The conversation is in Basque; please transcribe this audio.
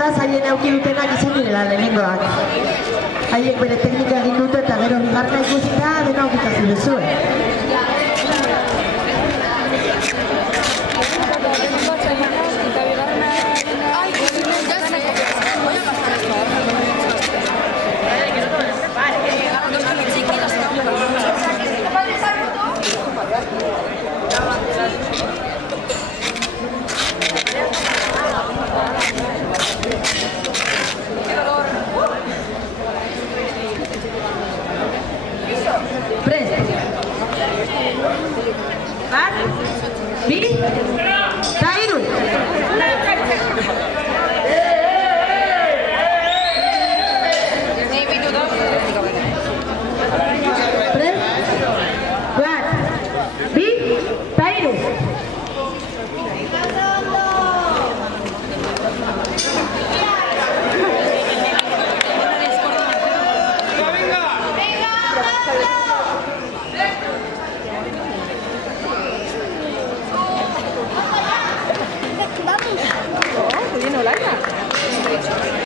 da zaien auki dutenak izan direla lehenengoak. Haiek bere teknika egin dute eta gero bigarrena ikusita dena okitazio duzue. Prest! Bat, bi, eta hiru! Prest! Bat, bi, eta hiru! Venga!